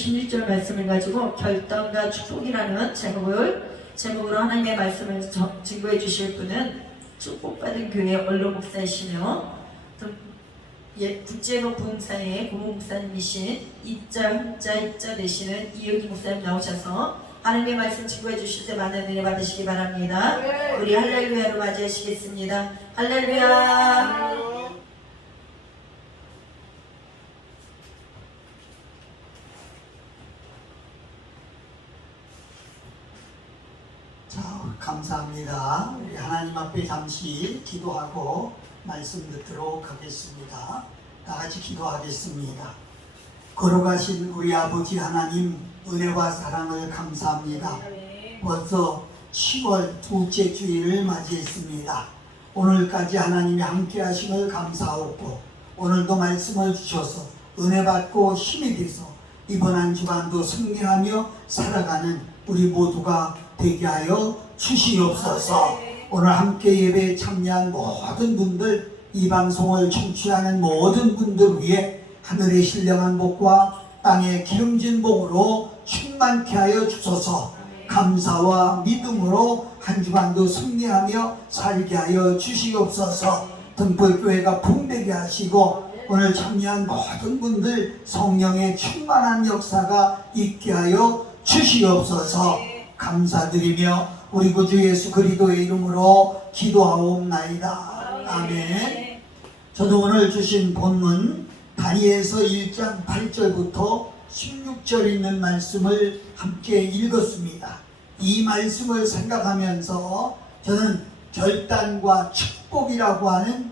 16절 말씀을 가지고 결단과 축복이라는 제목으로 하나님의 말씀을 증거해 주실 분은 축복받은 교회 언론 목사이시며 국제로 부흥사의 고모 목사님이신 입자 되시는 이영희 목사님 나오셔서 하나님의 말씀 증거해 주실 때 많은 은혜 받으시기 바랍니다. 우리 할렐루야로 맞이하시겠습니다. 할렐루야. 자, 감사합니다. 우리 하나님 앞에 잠시 기도하고 말씀 듣도록 하겠습니다. 다 같이 기도하겠습니다. 걸어가신 우리 아버지 하나님, 은혜와 사랑을 감사합니다. 벌써 10월 둘째 주일을 맞이했습니다. 오늘까지 하나님이 함께 하심을 감사하고, 오늘도 말씀을 주셔서 은혜 받고 힘이 돼서 이번 한 주간도 승리하며 살아가는 우리 모두가 되게 하여 주시옵소서. 오늘 함께 예배에 참여한 모든 분들, 이 방송을 청취하는 모든 분들 위해 하늘의 신령한 복과 땅의 기름진 복으로 충만케 하여 주소서. 감사와 믿음으로 한 주간도 승리하며 살게 하여 주시옵소서. 등불교회가 붕대게 하시고 오늘 참여한 모든 분들 성령의 충만한 역사가 있게 하여 주시옵소서. 감사드리며 우리 구주 예수 그리스도의 이름으로 기도하옵나이다. 아멘. 저도 오늘 주신 본문 다니엘서 1장 8절부터 16절 있는 말씀을 함께 읽었습니다. 이 말씀을 생각하면서 저는 결단과 축복이라고 하는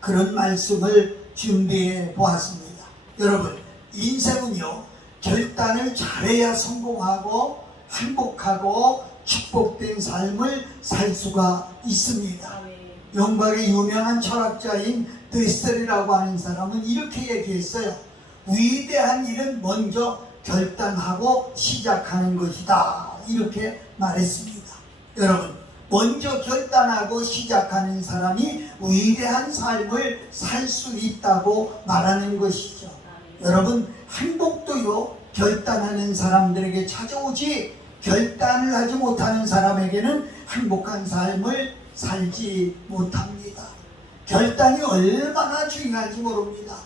그런 말씀을 준비해 보았습니다. 여러분, 인생은요, 결단을 잘해야 성공하고 행복하고 축복된 삶을 살 수가 있습니다. 영국의 유명한 철학자인 드리스텔이라고 하는 사람은 이렇게 얘기했어요. 위대한 일은 먼저 결단하고 시작하는 것이다. 이렇게 말했습니다. 여러분, 먼저 결단하고 시작하는 사람이 위대한 삶을 살 수 있다고 말하는 것이죠. 여러분, 행복도요, 결단하는 사람들에게 찾아오지 결단을 하지 못하는 사람에게는 행복한 삶을 살지 못합니다. 결단이 얼마나 중요한지 모릅니다.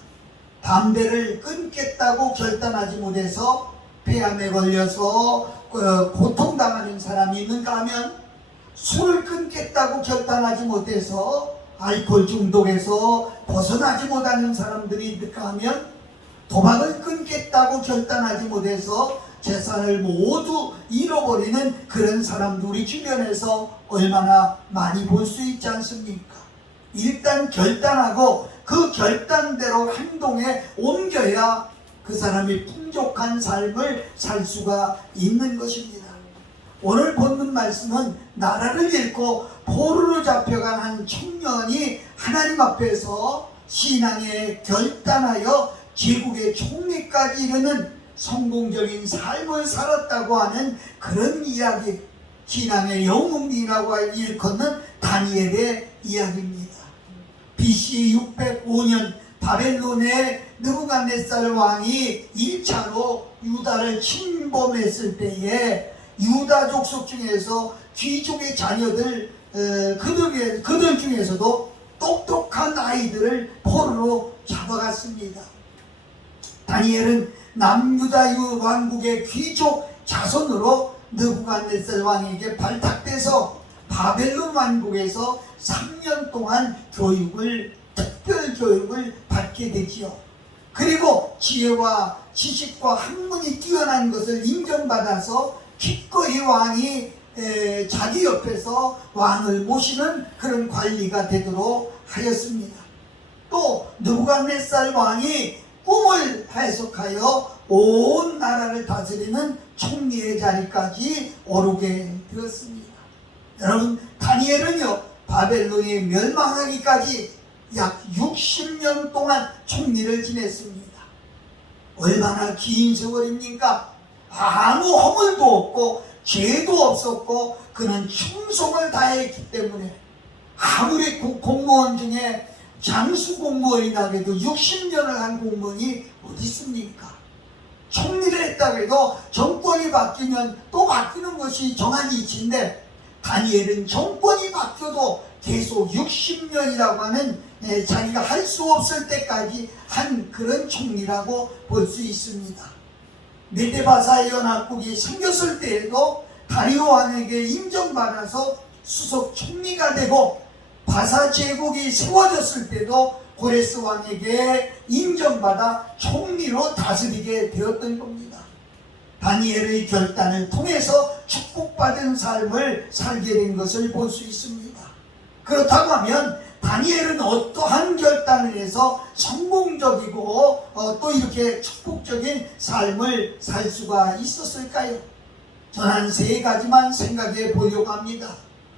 담배를 끊겠다고 결단하지 못해서 폐암에 걸려서 고통당하는 사람이 있는가 하면, 술을 끊겠다고 결단하지 못해서 알코올 중독에서 벗어나지 못하는 사람들이 있는가 하면, 도박을 끊겠다고 결단하지 못해서 재산을 모두 잃어버리는 그런 사람들이 주변에서 얼마나 많이 볼 수 있지 않습니까? 일단 결단하고 그 결단대로 행동에 옮겨야 그 사람이 풍족한 삶을 살 수가 있는 것입니다. 오늘 본문 말씀은 나라를 잃고 포로로 잡혀간 한 청년이 하나님 앞에서 신앙에 결단하여 제국의 총리까지 이르는 성공적인 삶을 살았다고 하는 그런 이야기, 신앙의 영웅이라고 일컫는 다니엘의 이야기입니다. BC 605년 바벨론의 느부갓네살 왕이 1차로 유다를 침범했을 때에 유다 족속 중에서 귀족의 자녀들, 그들 중에서도 똑똑한 아이들을 포로로 잡아갔습니다. 다니엘은 남유다 왕국의 귀족 자손으로 느부갓네살 왕에게 발탁돼서 바벨론 왕국에서 3년 동안 특별 교육을 받게 되지요. 그리고 지혜와 지식과 학문이 뛰어난 것을 인정받아서 기꺼이 왕이 자기 옆에서 왕을 모시는 그런 관리가 되도록 하였습니다. 또 느부갓네살 왕이 꿈을 해석하여 온 나라를 다스리는 총리의 자리까지 오르게 되었습니다. 여러분, 다니엘은요, 바벨론이 멸망하기까지 약 60년 동안 총리를 지냈습니다. 얼마나 긴 세월입니까? 아무 허물도 없고 죄도 없었고 그는 충성을 다했기 때문에 아무리 공무원 중에 장수 공무원이라 해도 60년을 한 공무원이 어디 있습니까? 총리를 됐다고 해도 정권이 바뀌면 또 바뀌는 것이 정한 이치인데, 다니엘은 정권이 바뀌어도 계속 60년이라고 하는 자기가 할 수 없을 때까지 한 그런 총리라고 볼 수 있습니다. 메데바사 연합국이 생겼을 때에도 다리오 왕에게 인정받아서 수석 총리가 되고, 바사 제국이 세워졌을 때도 고레스 왕에게 인정받아 총리로 다스리게 되었던 겁니다. 다니엘의 결단을 통해서 축복받은 삶을 살게 된 것을 볼 수 있습니다. 그렇다고 하면 다니엘은 어떠한 결단을 해서 성공적이고 또 이렇게 축복적인 삶을 살 수가 있었을까요? 저는 한 3가지만 생각해 보려고 합니다.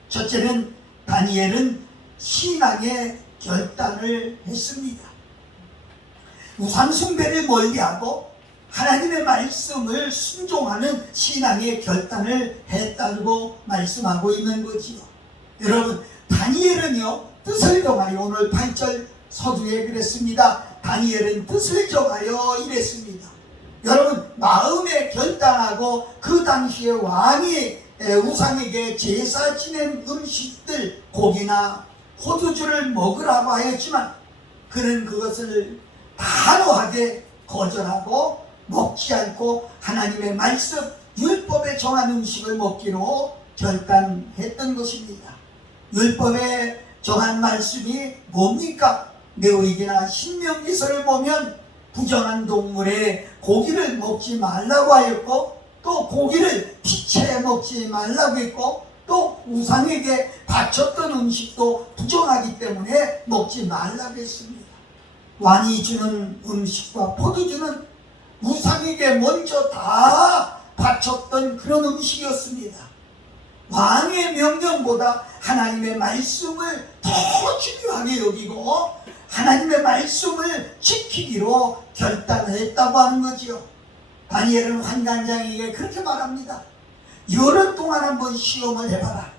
첫째는 다니엘은 신앙의 결단을 했습니다. 우상숭배를 멀리하고 하나님의 말씀을 순종하는 신앙의 결단을 했다고 말씀하고 있는 거지요. 여러분, 다니엘은요, 뜻을 정하여, 오늘 8절 서두에 그랬습니다. 다니엘은 뜻을 정하여 이랬습니다. 여러분, 마음에 결단하고 그 당시에 왕이 우상에게 제사 지낸 음식들, 고기나 포도주를 먹으라고 하였지만 그는 그것을 단호하게 거절하고 먹지 않고 하나님의 말씀, 율법에 정한 음식을 먹기로 결단했던 것입니다. 율법에 정한 말씀이 뭡니까? 레위기나 신명기서를 보면 부정한 동물의 고기를 먹지 말라고 하였고, 또 고기를 피채 먹지 말라고 했고, 또 우상에게 바쳤던 음식도 부정하기 때문에 먹지 말라고 했습니다. 왕이 주는 음식과 포도주는 우상에게 먼저 다 바쳤던 그런 음식이었습니다. 왕의 명령보다 하나님의 말씀을 더 중요하게 여기고 하나님의 말씀을 지키기로 결단했다고 하는 거지요. 다니엘은 환관장에게 그렇게 말합니다. 열흘 동안 한번 시험을 해봐라.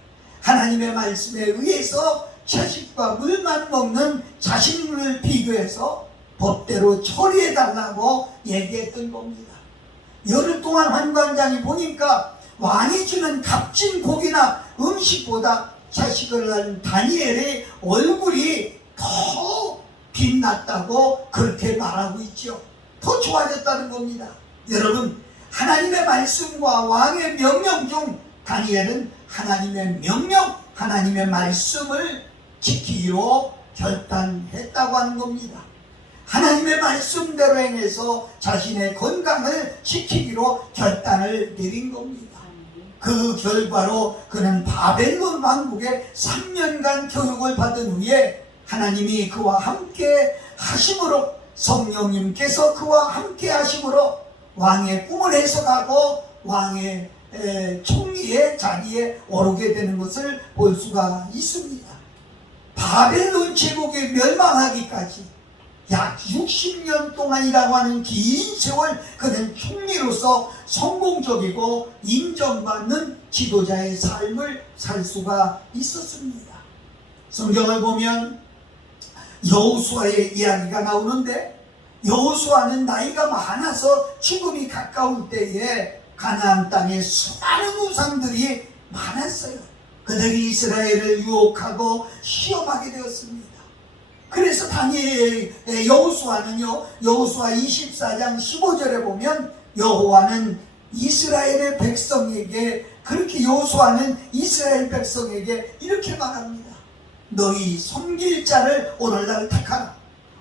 하나님의 말씀에 의해서 채식과 물만 먹는 자신을 비교해서 법대로 처리해달라고 얘기했던 겁니다. 열흘 동안 환관장이 보니까 왕이 주는 값진 고기나 음식보다 채식을 한 다니엘의 얼굴이 더 빛났다고 그렇게 말하고 있죠. 더 좋아졌다는 겁니다. 여러분, 하나님의 말씀과 왕의 명령 중 다니엘은 하나님의 명령, 하나님의 말씀을 지키기로 결단했다고 하는 겁니다. 하나님의 말씀대로 행해서 자신의 건강을 지키기로 결단을 내린 겁니다. 그 결과로 그는 바벨론 왕국에 3년간 교육을 받은 후에 하나님이 그와 함께 하심으로, 성령님께서 그와 함께 하심으로 왕의 꿈을 해석하고 왕의 총리의 자리에 오르게 되는 것을 볼 수가 있습니다. 바벨론 제국이 멸망하기까지 약 60년 동안이라고 하는 긴 세월 그는 총리로서 성공적이고 인정받는 지도자의 삶을 살 수가 있었습니다. 성경을 보면 여호수아의 이야기가 나오는데, 여호수아는 나이가 많아서 죽음이 가까울 때에 가나안 땅에 수많은 우상들이 많았어요. 그들이 이스라엘을 유혹하고 시험하게 되었습니다. 그래서 여호수아는요, 여호수아 24장 15절에 보면 여호와는 이스라엘의 백성에게, 그렇게 여호수아는 이스라엘 백성에게 이렇게 말합니다. 너희 섬길 자를 오늘날 택하라.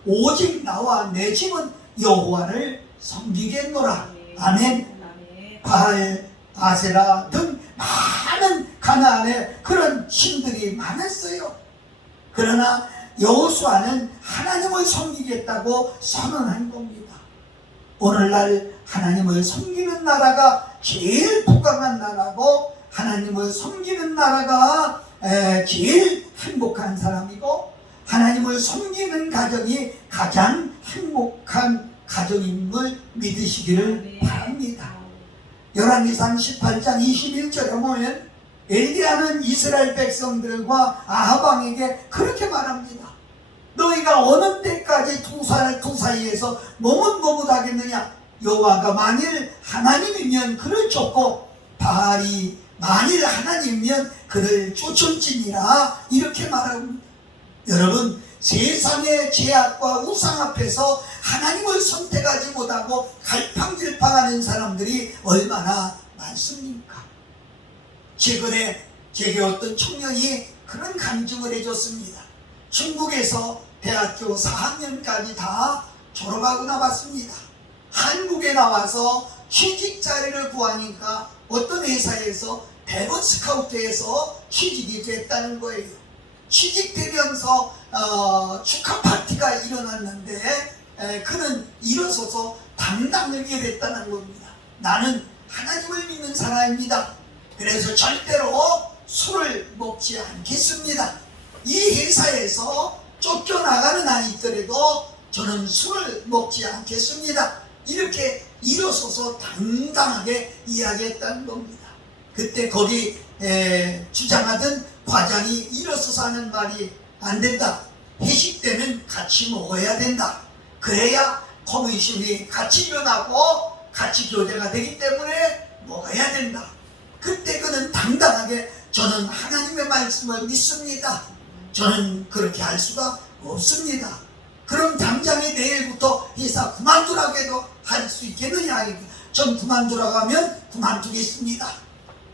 오직 나와 내 집은 여호와를 섬기겠노라. 아멘. 바알, 아세라 등 많은 가나안에 그런 신들이 많았어요. 그러나 여호수아는 하나님을 섬기겠다고 선언한 겁니다. 오늘날 하나님을 섬기는 나라가 제일 부강한 나라고, 하나님을 섬기는 나라가 제일 행복한 사람이고, 하나님을 섬기는 가정이 가장 행복한 가정임을 믿으시기를 바랍니다. 열왕기상 18장 21절에 보면 엘리야는 이스라엘 백성들과 아합 왕에게 그렇게 말합니다. 너희가 어느 때까지 두 사이에서 머뭇머뭇하겠느냐? 여호와가 만일 하나님이면 그를 쫓고 바알이 만일 하나님이면 그를 쫓을지니라 이렇게 말합니다. 여러분, 세상의 죄악과 우상 앞에서 하나님을 선택하지 못하고 갈팡질팡하는 사람들이 얼마나 많습니까? 최근에 제게 어떤 청년이 그런 간증을 해줬습니다. 중국에서 대학교 4학년까지 다 졸업하고 나왔습니다. 한국에 나와서 취직 자리를 구하니까 어떤 회사에서 대본 스카우트에서 취직이 됐다는 거예요. 취직되면서 축하 파티가 일어났는데 그는 일어서서 당당하게 됐다는 겁니다. 나는 하나님을 믿는 사람입니다. 그래서 절대로 술을 먹지 않겠습니다. 이 회사에서 쫓겨나가는 한이 있더라도 저는 술을 먹지 않겠습니다. 이렇게 일어서서 당당하게 이야기했다는 겁니다. 그때 거기 주장하던 과장이 일어서서 하는 말이 안 된다. 회식 때는 같이 먹어야 된다. 그래야 커뮤니션이 같이 일어나고 같이 교제가 되기 때문에 먹어야 된다. 그때 그는 당당하게 저는 하나님의 말씀을 믿습니다. 저는 그렇게 할 수가 없습니다. 그럼 당장에 내일부터 회사 그만두라고 해도 할 수 있겠느냐? 전 그만두라고 하면 그만두겠습니다.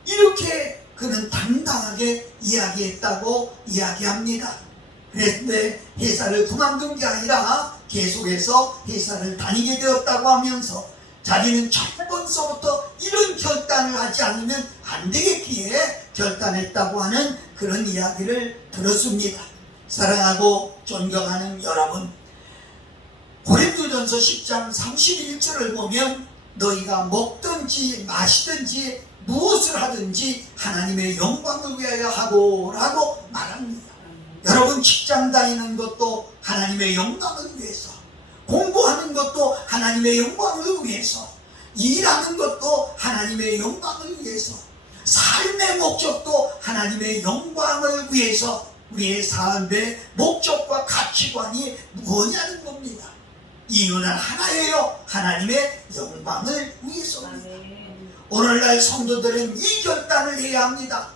이렇게 그는 당당하게 이야기했다고 이야기합니다. 그런데 회사를 그만둔 게 아니라 계속해서 회사를 다니게 되었다고 하면서 자기는 첫 번서부터 이런 결단을 하지 않으면 안 되겠기에 결단했다고 하는 그런 이야기를 들었습니다. 사랑하고 존경하는 여러분, 고린도전서 10장 31절을 보면 너희가 먹든지 마시든지 무엇을 하든지 하나님의 영광을 위하여 하고 라고 말합니다. 여러분, 직장 다니는 것도 하나님의 영광을 위해서, 공부하는 것도 하나님의 영광을 위해서, 일하는 것도 하나님의 영광을 위해서, 삶의 목적도 하나님의 영광을 위해서 우리의 삶의 목적과 가치관이 무엇이냐는 겁니다. 이유는 하나예요. 하나님의 영광을 위해서입니다. 오늘날 성도들은 이 결단을 해야 합니다.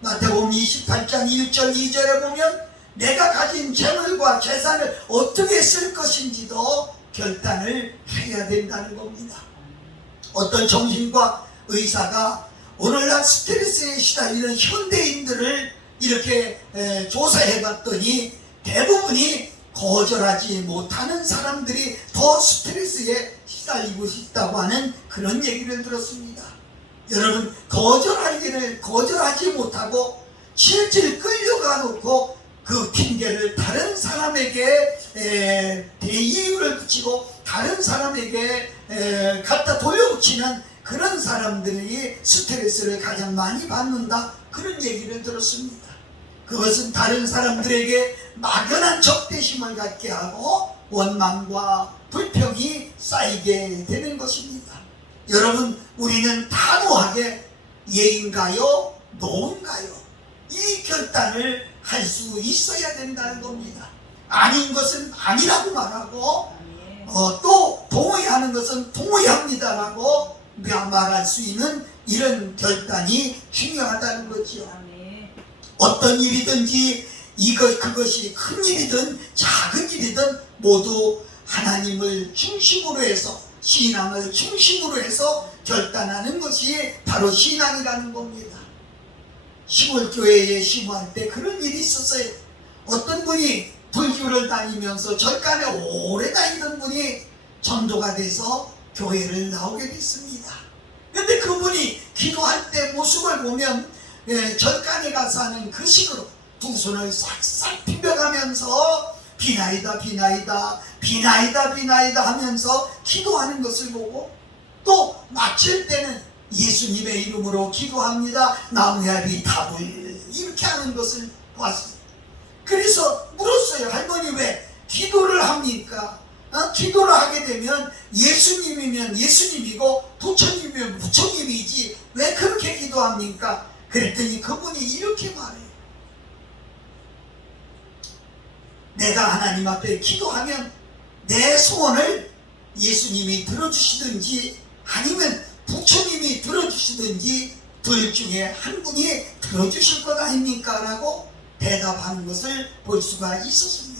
마태복음 28장 1절 2절에 보면 내가 가진 재물과 재산을 어떻게 쓸 것인지도 결단을 해야 된다는 겁니다. 어떤 정신과 의사가 오늘날 스트레스에 시달리는 현대인들을 이렇게 조사해 봤더니 대부분이 거절하지 못하는 사람들이 더 스트레스에 시달리고 있다고 하는 그런 얘기를 들었습니다. 여러분, 거절하지 못하고 질질 끌려가 놓고 그 핑계를 다른 사람에게 대이유를 붙이고 다른 사람에게 갖다 돌려붙이는 그런 사람들이 스트레스를 가장 많이 받는다, 그런 얘기를 들었습니다. 그것은 다른 사람들에게 막연한 적대심을 갖게 하고 원망과 불평이 쌓이게 되는 것입니다. 여러분, 우리는 단호하게 예인가요? 노인가요? 이 결단을 할 수 있어야 된다는 겁니다. 아닌 것은 아니라고 말하고 또 동의하는 것은 동의합니다라고 말할 수 있는 이런 결단이 중요하다는 거지요. 어떤 일이든지 그것이 큰 일이든 작은 일이든 모두 하나님을 중심으로 해서, 신앙을 중심으로 해서 결단하는 것이 바로 신앙이라는 겁니다. 시골교회에 심호할 때 그런 일이 있었어요. 어떤 분이 불교를 다니면서 절간에 오래 다니던 분이 전도가 돼서 교회를 나오게 됐습니다. 그런데 그분이 기도할 때 모습을 보면 절간에 가서 하는 그 식으로 두 손을 싹싹 비벼가면서 비나이다 비나이다 비나이다 비나이다 하면서 기도하는 것을 보고, 또 마칠 때는 예수님의 이름으로 기도합니다, 나무야비 답을, 이렇게 하는 것을 보았습니다. 그래서 물었어요. 할머니, 왜 기도를 합니까? 기도를 하게 되면 예수님이면 예수님이고 부처님이면 부처님이지 왜 그렇게 기도합니까? 그랬더니 그분이 이렇게 말해요. 내가 하나님 앞에 기도하면 내 소원을 예수님이 들어주시든지 아니면 부처님이 들어주시든지 둘 중에 한 분이 들어주실 것 아닙니까? 라고 대답하는 것을 볼 수가 있었습니다.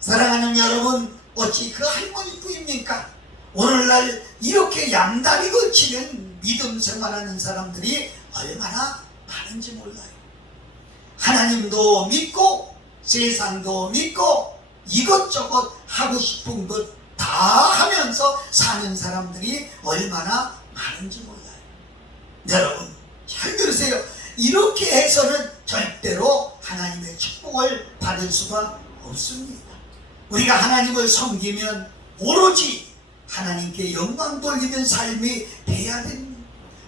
사랑하는 여러분, 어찌 그 할머니뿐입니까? 오늘날 이렇게 양다리 걸치는 믿음 생활하는 사람들이 얼마나 많은지 몰라요. 하나님도 믿고 세상도 믿고 이것저것 하고 싶은 것 다 하면서 사는 사람들이 얼마나 많은지 몰라요. 여러분 잘 들으세요. 이렇게 해서는 절대로 하나님의 축복을 받을 수가 없습니다. 우리가 하나님을 섬기면 오로지 하나님께 영광 돌리는 삶이 돼야 됩니다.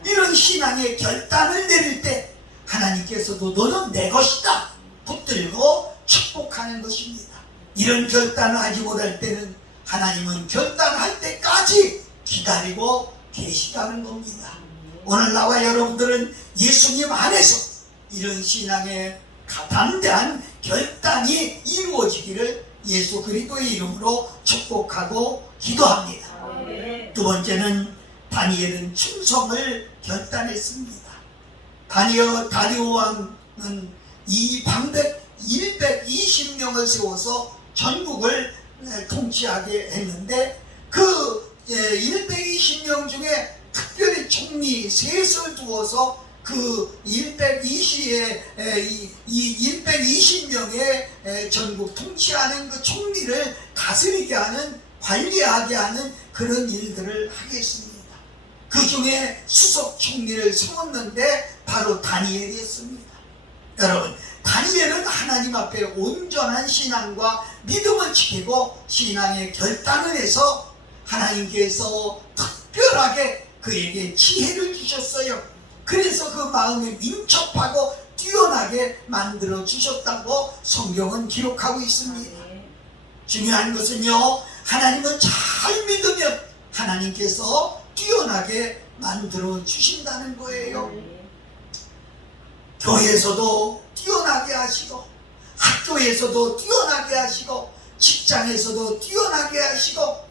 이런 신앙의 결단을 내릴 때 하나님께서도 너는 내 것이다 붙들고 축복하는 것입니다. 이런 결단을 하지 못할 때는 하나님은 결단할 때까지 기다리고 계시다는 겁니다. 오늘 나와 여러분들은 예수님 안에서 이런 신앙의 담대한 결단이 이루어지기를 예수 그리스도의 이름으로 축복하고 기도합니다. 두 번째는 다니엘은 충성을 결단했습니다. 다리오 왕은 이 방백 120명을 세워서 전국을 통치하게 했는데 그 120명 중에 특별히 총리 셋을 두어서 그 120명의 전국 통치하는 그 총리를 다스리게 하는 관리하게 하는 그런 일들을 하겠습니다. 그 중에 수석 총리를 세웠는데 바로 다니엘이었습니다. 여러분 다니엘은 하나님 앞에 온전한 신앙과 믿음을 지키고 신앙의 결단을 해서 하나님께서 특별하게 그에게 지혜를 주셨어요. 그래서 그 마음에 민첩하고 뛰어나게 만들어 주셨다고 성경은 기록하고 있습니다. 중요한 것은요, 하나님을 잘 믿으면 하나님께서 뛰어나게 만들어 주신다는 거예요. 교회에서도 뛰어나게 하시고 학교에서도 뛰어나게 하시고 직장에서도 뛰어나게 하시고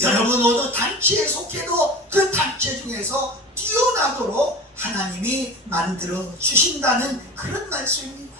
여러분 어느 단체에 속해도 그 단체 중에서 뛰어나도록 하나님이 만들어 주신다는 그런 말씀입니다.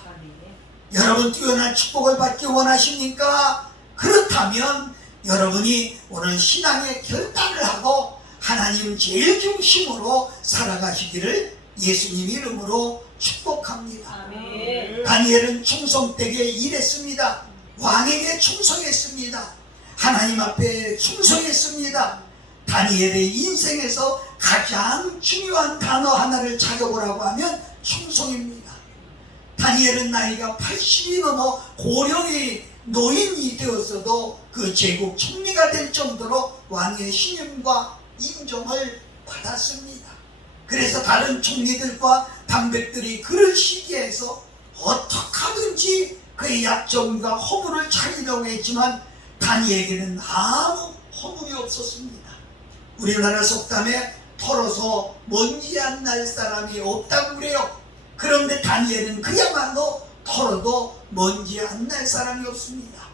여러분 뛰어난 축복을 받기 원하십니까? 그렇다면 여러분이 오늘 신앙의 결단을 하고 하나님 제일 중심으로 살아가시기를 예수님 이름으로 축복합니다. 아멘. 다니엘은 충성되게 일했습니다. 왕에게 충성했습니다. 하나님 앞에 충성했습니다. 다니엘의 인생에서 가장 중요한 단어 하나를 찾아보라고 하면 충성입니다. 다니엘은 나이가 80이 넘어 고령의 노인이 되었어도 그 제국 총리가 될 정도로 왕의 신임과 인정을 받았습니다. 그래서 다른 총리들과 방백들이 그를 시기해서 어떻게 하든지 그의 약점과 허물을 찾으려고 했지만 다니엘에게는 아무 허물이 없었습니다. 우리나라 속담에 털어서 먼지 안 날 사람이 없다고 그래요. 그런데 다니엘은 그야말로 털어도 먼지 안 날 사람이 없습니다.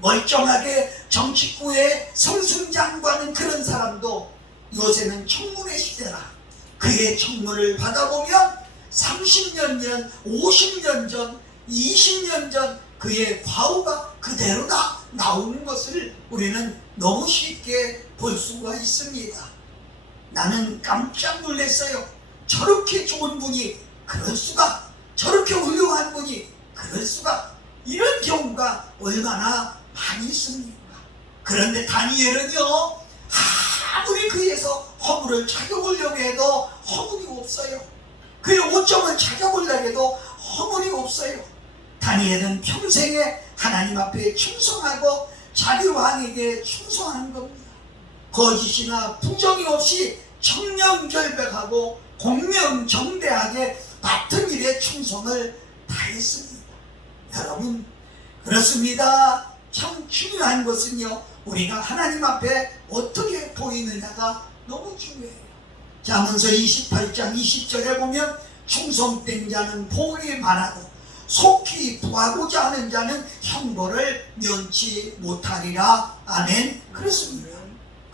멀쩡하게 정치구에 성승장구하는 그런 사람도 요새는 청문회 시대라 그의 청문을 받아보면 30년 전, 50년 전, 20년 전 그의 과오가 그대로 다 나오는 것을 우리는 너무 쉽게 볼 수가 있습니다. 나는 깜짝 놀랐어요. 저렇게 좋은 분이 그럴 수가, 저렇게 훌륭한 분이 그럴 수가, 이런 경우가 얼마나 많이 있습니까? 그런데 다니엘은요, 아무리 그에서 허물을 찾아보려고 해도 허물이 없어요. 그의 오점을 찾아보려고 해도 허물이 없어요. 다니엘은 평생에 하나님 앞에 충성하고 자기 왕에게 충성하는 겁니다. 거짓이나 부정이 없이 청렴결백하고 공명정대하게 맡은 일에 충성을 다했습니다. 여러분 그렇습니다. 참 중요한 것은요, 우리가 하나님 앞에 어떻게 보이느냐가 너무 중요해요. 잠언서 28장 20절에 보면 충성된 자는 복이 많아도 속히 구하고자 하는 자는 형벌을 면치 못하리라. 아멘. 그렇습니다.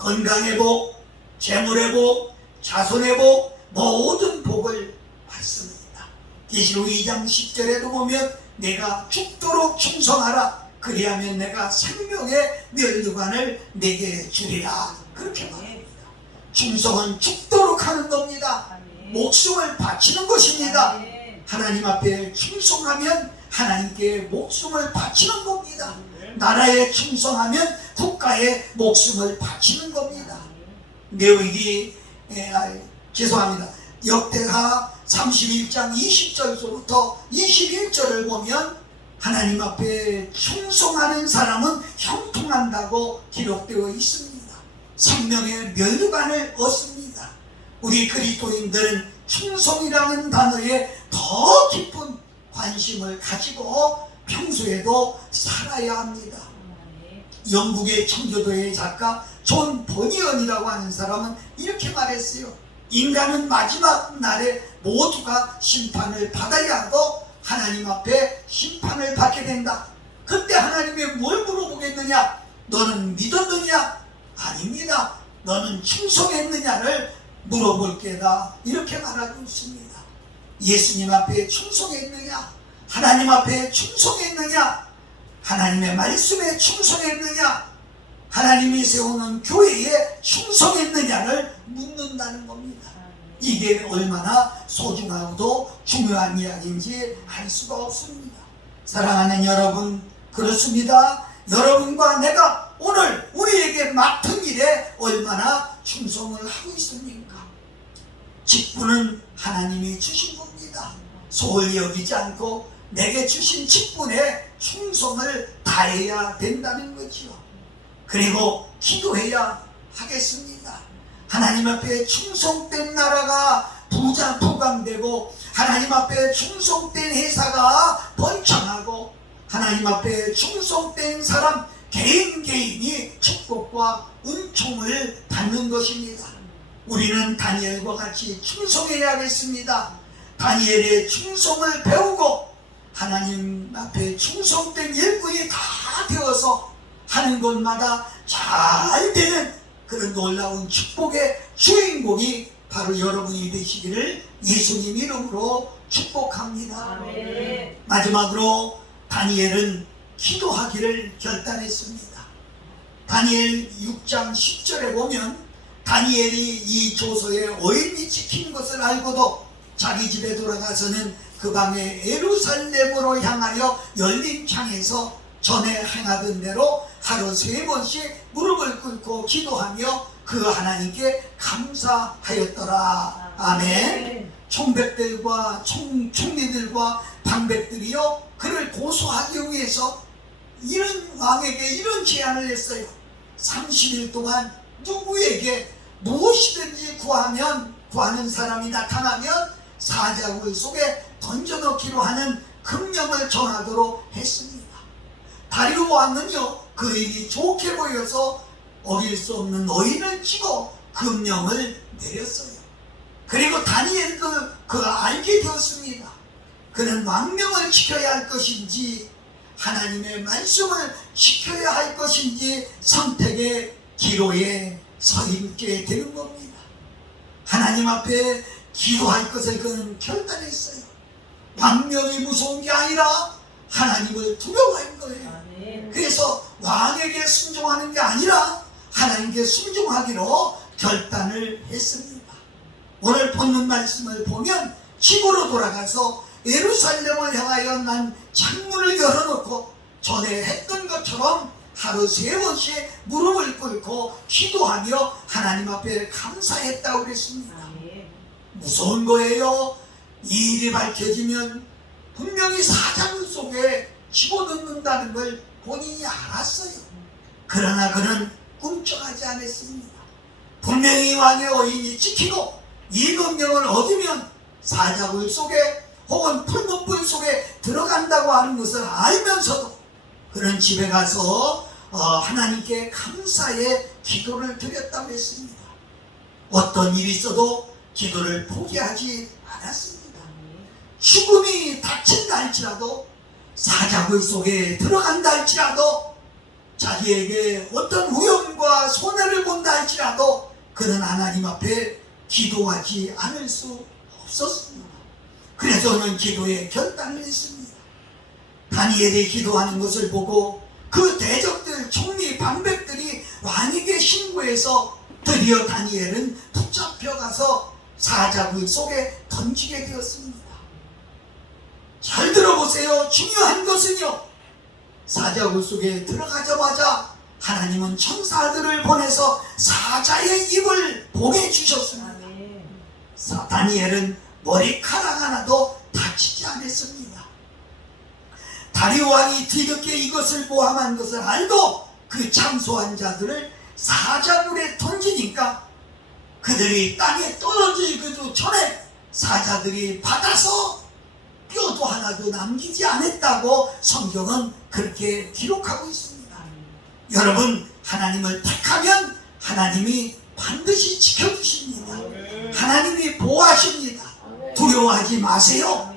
건강의 복, 재물의 복, 자손의 복, 모든 복을 받습니다. 계시록 2장 10절에도 보면 내가 죽도록 충성하라. 그리하면 내가 생명의 면류관을 내게 주리라. 그렇게 말합니다. 충성은 죽도록 하는 겁니다. 목숨을 바치는 것입니다. 하나님 앞에 충성하면 하나님께 목숨을 바치는 겁니다. 나라에 충성하면 국가에 목숨을 바치는 겁니다. 레위기 죄송합니다. 역대하 31장 20절부터 21절을 보면 하나님 앞에 충성하는 사람은 형통한다고 기록되어 있습니다. 생명의 면류관을 얻습니다. 우리 그리스도인들은 충성이라는 단어에 더 깊은 관심을 가지고 평소에도 살아야 합니다. 영국의 청교도의 작가 존 버니언이라고 하는 사람은 이렇게 말했어요. 인간은 마지막 날에 모두가 심판을 받아야 하고 하나님 앞에 심판을 받게 된다. 그때 하나님이 뭘 물어보겠느냐? 너는 믿었느냐? 아닙니다. 너는 충성했느냐를 물어볼 게다. 이렇게 말하고 있습니다. 예수님 앞에 충성했느냐? 하나님 앞에 충성했느냐? 하나님의 말씀에 충성했느냐? 하나님이 세우는 교회에 충성했느냐를 묻는다는 겁니다. 이게 얼마나 소중하고도 중요한 이야기인지 알 수가 없습니다. 사랑하는 여러분, 그렇습니다. 여러분과 내가 오늘 우리에게 맡은 일에 얼마나 충성을 하고 있습니까? 직분은 하나님이 주신 겁니다. 소홀히 여기지 않고 내게 주신 직분에 충성을 다해야 된다는 거지요. 그리고 기도해야 하겠습니다. 하나님 앞에 충성된 나라가 부강되고 하나님 앞에 충성된 회사가 번창하고 하나님 앞에 충성된 사람 개인이 축복과 은총을 받는 것입니다. 우리는 다니엘과 같이 충성해야겠습니다. 다니엘의 충성을 배우고 하나님 앞에 충성된 일꾼이 다 되어서 하는 것마다 잘 되는 그런 놀라운 축복의 주인공이 바로 여러분이 되시기를 예수님 이름으로 축복합니다. 아멘. 마지막으로 다니엘은 기도하기를 결단했습니다. 다니엘 6장 10절에 보면 다니엘이 이 조서에 어인이 찍힌 것을 알고도 자기 집에 돌아가서는 그 밤에 예루살렘으로 향하여 열린 창에서 전에 행하던 대로 하루 3번씩 무릎을 꿇고 기도하며 그 하나님께 감사하였더라. 아멘. 총백들과 총리들과 방백들이요 그를 고소하기 위해서 이런 왕에게 이런 제안을 했어요. 30일 동안 누구에게 무엇이든지 구하는 사람이 나타나면 사자굴 속에 던져넣기로 하는 금령을 정하도록 했습니다. 다리오 왕은요 그 일이 좋게 보여서 어길 수 없는 어인을 치고 금령을 내렸어요. 그리고 다니엘도 그걸 알게 되었습니다. 그는 왕명을 지켜야 할 것인지 하나님의 말씀을 지켜야 할 것인지 선택의 기로에 서 있게 되는 겁니다. 하나님 앞에 기도할 것을 그는 결단했어요. 왕명이 무서운 게 아니라 하나님을 두려워한 거예요. 그래서 왕에게 순종하는 게 아니라 하나님께 순종하기로 결단을 했습니다. 오늘 본문 말씀을 보면 집으로 돌아가서 예루살렘을 향하여 난 창문을 열어놓고 전에 했던 것처럼 하루 3번씩 무릎을 꿇고 기도하며 하나님 앞에 감사했다고 그랬습니다. 무서운 거예요. 이 일이 밝혀지면 분명히 사자굴 속에 집어넣는다는 걸 본인이 알았어요. 그러나 그는 꿈쩍하지 않았습니다. 분명히 왕의 어인이 지키고 이 명령을 얻으면 사자굴 속에 혹은 풀무불 속에 들어간다고 하는 것을 알면서도 그는 집에 가서 하나님께 감사의 기도를 드렸다고 했습니다. 어떤 일이 있어도 기도를 포기하지 않았습니다. 죽음이 닥친다 할지라도 사자굴 속에 들어간다 할지라도 자기에게 어떤 위험과 손해를 본다 할지라도 그는 하나님 앞에 기도하지 않을 수 없었습니다. 그래서 그는 기도에 결단을 했습니다. 다니엘이 기도하는 것을 보고 그 대적들, 총리, 방백들이 왕에게 신고해서 드디어 다니엘은 붙잡혀가서 사자굴 속에 던지게 되었습니다. 잘 들어보세요. 중요한 것은요, 사자굴 속에 들어가자마자 하나님은 천사들을 보내서 사자의 입을 보게 주셨습니다. 다니엘은 머리카락 하나도 다치지 않았습니다. 다리오 왕이 뒤늦게 이것을 모함한 것을 알고 그 참소한 자들을 사자굴에 던지니까 그들이 땅에 떨어지기도 전에 사자들이 받아서 뼈도 하나도 남기지 않았다고 성경은 그렇게 기록하고 있습니다. 여러분, 하나님을 택하면 하나님이 반드시 지켜주십니다. 하나님이 보호하십니다. 두려워하지 마세요.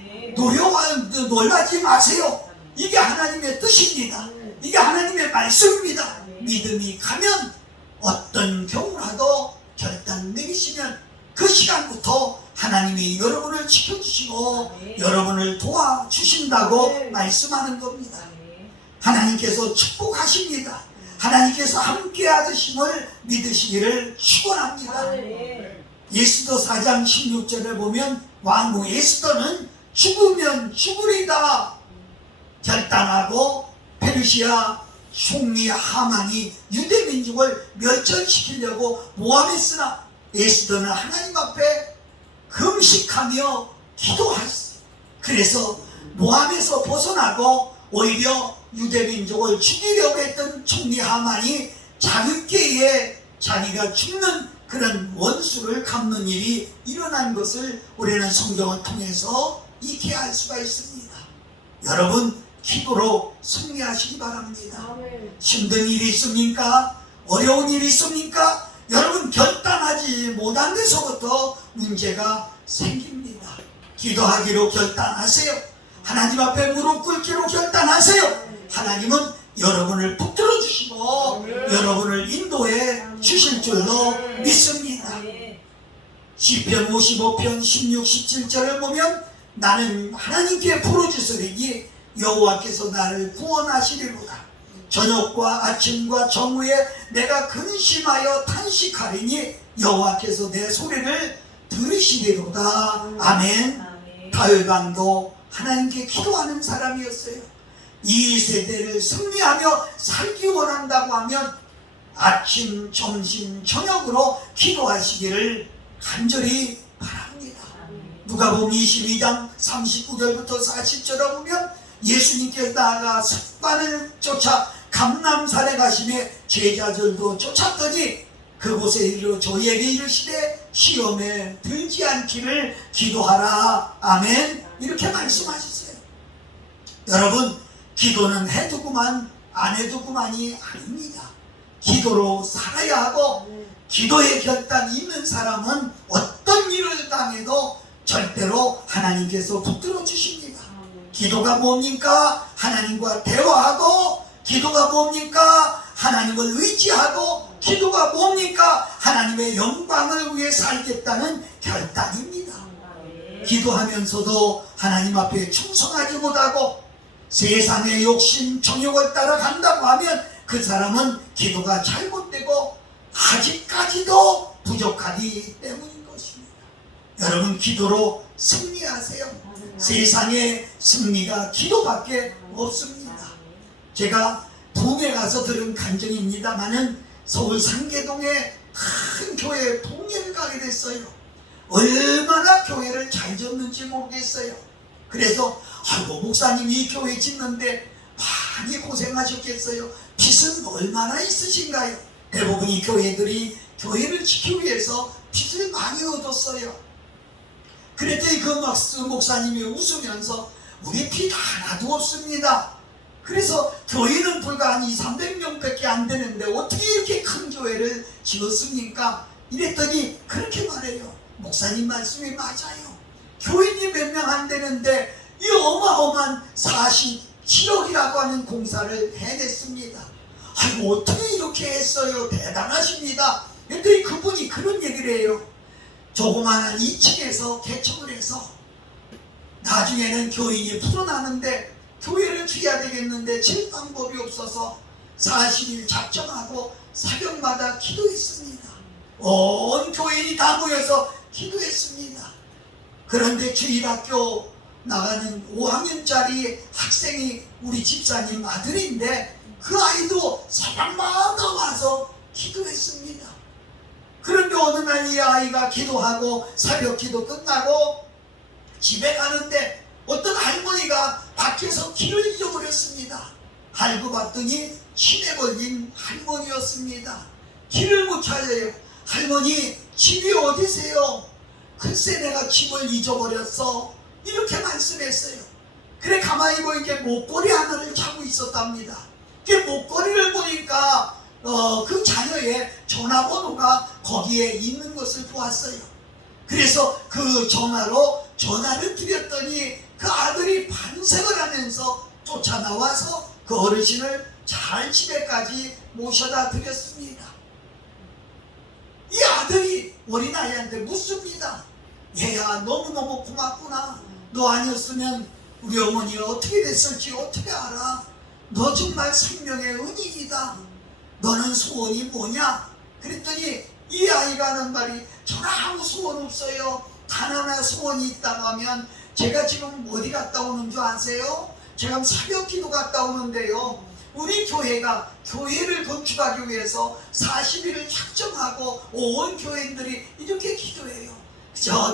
놀라지 마세요. 이게 하나님의 뜻입니다. 이게 하나님의 말씀입니다. 믿음이 가면 어떤 경우라도 결단 내리시면 그 시간부터 하나님이 여러분을 지켜주시고 여러분을 도와주신다고 말씀하는 겁니다. 하나님께서 축복하십니다. 하나님께서 함께 하심을 믿으시기를 축원합니다. 에스더 4장 16절을 보면 왕후 에스더는 죽으면 죽으리다 결단하고 페르시아 총리 하만이 유대민족을 멸절시키려고 모함했으나 에스더는 하나님 앞에 금식하며 기도했어요. 그래서 모함에서 벗어나고 오히려 유대민족을 죽이려고 했던 총리 하만이 자기께에 자기가 죽는 그런 원수를 갚는 일이 일어난 것을 우리는 성경을 통해서 익히 알 수가 있습니다. 여러분, 기도로 승리하시기 바랍니다. 힘든 일이 있습니까? 어려운 일이 있습니까? 여러분, 결단하지 못한 데서부터 문제가 생깁니다. 기도하기로 결단하세요. 하나님 앞에 무릎 꿇기로 결단하세요. 하나님은 여러분을 붙들어 주시고 여러분을 인도해 주실 줄로 믿습니다. 시편 55편 16, 17절을 보면 나는 하나님께 부르짖으리니 여호와께서 나를 구원하시리로다. 저녁과 아침과 정오에 내가 근심하여 탄식하리니 여호와께서 내 소리를 들으시리로다. 아멘. 다윗 왕도 하나님께 기도하는 사람이었어요. 이 세대를 승리하며 살기 원한다고 하면 아침, 점심, 저녁으로 기도하시기를 간절히 바랍니다. 누가복음 22장 39절부터 40절에 보면 예수님께서 나아가 습관을 쫓아 감람산에 가시매 제자들도 쫓았더니 그곳에 이르러 저희에게 이르시되 시험에 들지 않기를 기도하라. 아멘. 이렇게 말씀하셨어요. 여러분, 기도는 해두고만 안 해두고만이 아닙니다. 기도로 살아야 하고 기도의 결단이 있는 사람은 어떤 일을 당해도 절대로 하나님께서 붙들어 주십니다. 기도가 뭡니까? 하나님과 대화하고, 기도가 뭡니까? 하나님을 의지하고, 기도가 뭡니까? 하나님의 영광을 위해 살겠다는 결단입니다. 기도하면서도 하나님 앞에 충성하지 못하고 세상의 욕심, 정욕을 따라간다고 하면 그 사람은 기도가 잘못되고 아직까지도 부족하기 때문인 것입니다. 여러분, 기도로 승리하세요. 세상에 승리가 기도밖에 없습니다. 제가 부흥에 가서 들은 간증입니다만은 서울 상계동에 큰 교회에 부흥회를 가게 됐어요. 얼마나 교회를 잘 졌는지 모르겠어요. 그래서 아이고, 목사님이 이 교회 짓는데 많이 고생하셨겠어요. 빚은 얼마나 있으신가요? 대부분이 교회들이 교회를 지키기 위해서 빚을 많이 얻었어요. 그랬더니 그 목사님이 웃으면서 우리 빚 하나도 없습니다. 그래서 교회는 불과 한 200~300명밖에 안 되는데 어떻게 이렇게 큰 교회를 지었습니까? 이랬더니 그렇게 말해요. 목사님 말씀이 맞아요. 교인이 몇 명 안 되는데 이 어마어마한 47억이라고 하는 공사를 해냈습니다. 아이고 어떻게 이렇게 했어요? 대단하십니다. 근데 그분이 그런 얘기를 해요. 조그마한 2층에서 개척을 해서 나중에는 교인이 풀어나는데 교회를 주야 되겠는데 질 방법이 없어서 40일 작정하고 사경마다 기도했습니다. 온 교인이 다 모여서 기도했습니다. 그런데 주일학교 나가는 5학년짜리 학생이 우리 집사님 아들인데 그 아이도 새벽마다 와서 기도했습니다. 그런데 어느 날 이 아이가 기도하고 새벽 기도 끝나고 집에 가는데 어떤 할머니가 밖에서 길을 잃어버렸습니다. 알고 봤더니 치매 걸린 할머니였습니다. 길을 못 찾아요. 할머니 집이 어디세요? 글쎄 내가 집을 잊어버렸어. 이렇게 말씀했어요. 그래 가만히 보니까 목걸이 하나를 차고 있었답니다. 그 목걸이를 보니까 그 자녀의 전화번호가 거기에 있는 것을 보았어요. 그래서 그 전화로 전화를 드렸더니 그 아들이 반색을 하면서 쫓아 나와서 그 어르신을 잘 집에까지 모셔다 드렸습니다. 이 아들이 어린아이한테 묻습니다. 얘야 너무너무 고맙구나. 너 아니었으면 우리 어머니가 어떻게 됐을지 어떻게 알아? 너 정말 생명의 은인이다. 너는 소원이 뭐냐? 그랬더니 이 아이가 하는 말이 저는 아무 소원 없어요. 단 하나 소원이 있다고 하면 제가 지금 어디 갔다 오는 줄 아세요? 제가 새벽 기도 갔다 오는데요. 우리 교회가 교회를 건축하기 위해서 40일을 작정하고 온 교인들이 이렇게 기도해요.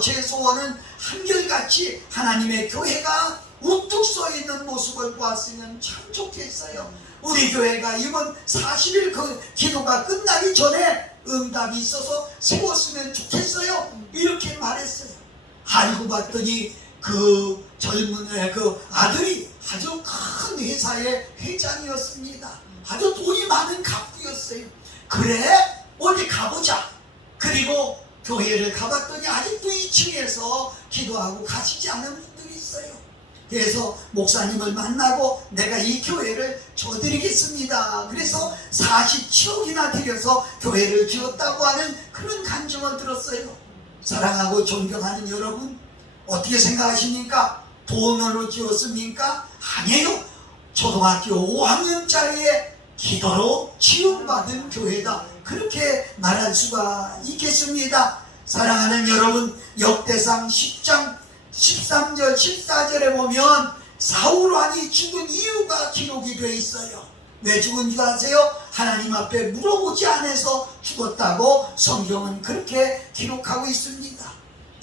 제 소원은 한결같이 하나님의 교회가 우뚝 서 있는 모습을 보았으면 참 좋겠어요. 우리 교회가 이번 40일 그 기도가 끝나기 전에 응답이 있어서 세웠으면 좋겠어요. 이렇게 말했어요. 알고 봤더니 그 젊은 그 아들이 아주 큰 회사의 회장이었습니다. 아주 돈이 많은 갑부였어요. 그래 어디 가보자. 그리고 교회를 가봤더니 아직도 2층에서 기도하고 가시지 않은 분들이 있어요. 그래서 목사님을 만나고 내가 이 교회를 줘드리겠습니다. 그래서 47억이나 들여서 교회를 지었다고 하는 그런 간증을 들었어요. 사랑하고 존경하는 여러분, 어떻게 생각하십니까? 돈으로 지었습니까? 아니에요. 초등학교 5학년짜리의 기도로 지원받은 교회다. 그렇게 말할 수가 있겠습니다. 사랑하는 여러분, 역대상 10장 13절 14절에 보면 사울왕이 죽은 이유가 기록이 되어 있어요. 왜 죽은 줄 아세요? 하나님 앞에 물어보지 않아서 죽었다고 성경은 그렇게 기록하고 있습니다.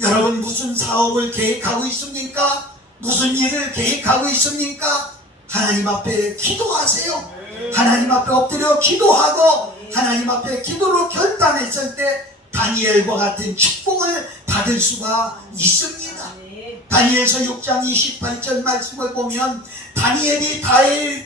여러분 무슨 사업을 계획하고 있습니까? 무슨 일을 계획하고 있습니까? 하나님 앞에 기도하세요. 하나님 앞에 엎드려 기도하고 하나님 앞에 기도로 결단했을 때 다니엘과 같은 축복을 받을 수가 있습니다. 다니엘서 6장 28절 말씀을 보면 다니엘이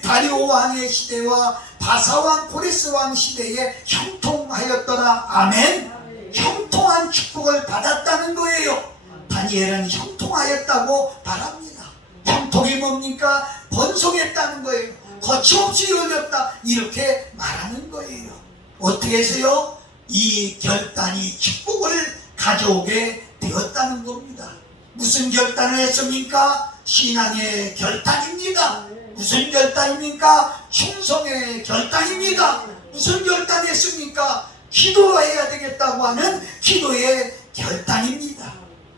다리오 왕의 시대와 바사왕 고레스 왕 시대에 형통하였더라. 아멘. 형통한 축복을 받았다는 거예요. 다니엘은 형통하였다고 말합니다. 형통이 뭡니까? 번성했다는 거예요. 거침없이 열렸다 이렇게 말하는 거예요. 어떻게 해서요? 이 결단이 축복을 가져오게 되었다는 겁니다. 무슨 결단을 했습니까? 신앙의 결단입니다. 무슨 결단입니까? 충성의 결단입니다. 무슨 결단했습니까? 기도로 해야 되겠다고 하는 기도의 결단입니다.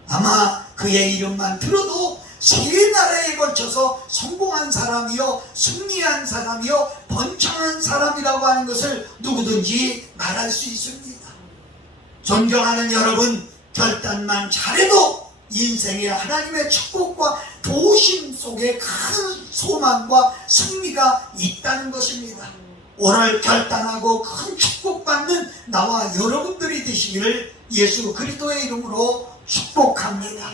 아마 그의 이름만 들어도 세 나라에 걸쳐서 성공한 사람이요, 승리한 사람이요, 번창한 사람이라고 하는 것을 누구든지 말할 수 있습니다. 존경하는 여러분, 결단만 잘해도 인생에 하나님의 축복과 도우심 속에 큰 소망과 승리가 있다는 것입니다. 오늘 결단하고 큰 축복받는 나와 여러분들이 되시기를 예수 그리스도의 이름으로 축복합니다.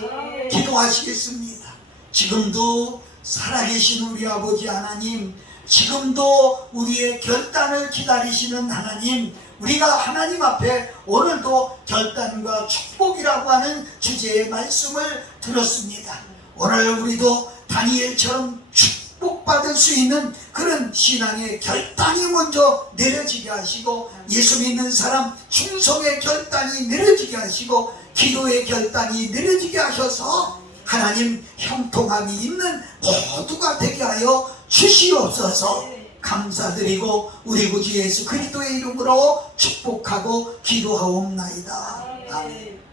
기도하시겠습니다. 지금도 살아계신 우리 아버지 하나님, 지금도 우리의 결단을 기다리시는 하나님, 우리가 하나님 앞에 오늘도 결단과 축복이라고 하는 주제의 말씀을 들었습니다. 오늘 우리도 다니엘처럼 축복 축복받을 수 있는 그런 신앙의 결단이 먼저 내려지게 하시고, 예수 믿는 사람 충성의 결단이 내려지게 하시고, 기도의 결단이 내려지게 하셔서 하나님 형통함이 있는 모두가 되게 하여 주시옵소서. 감사드리고 우리 구주 예수 그리스도의 이름으로 축복하고 기도하옵나이다. 아멘.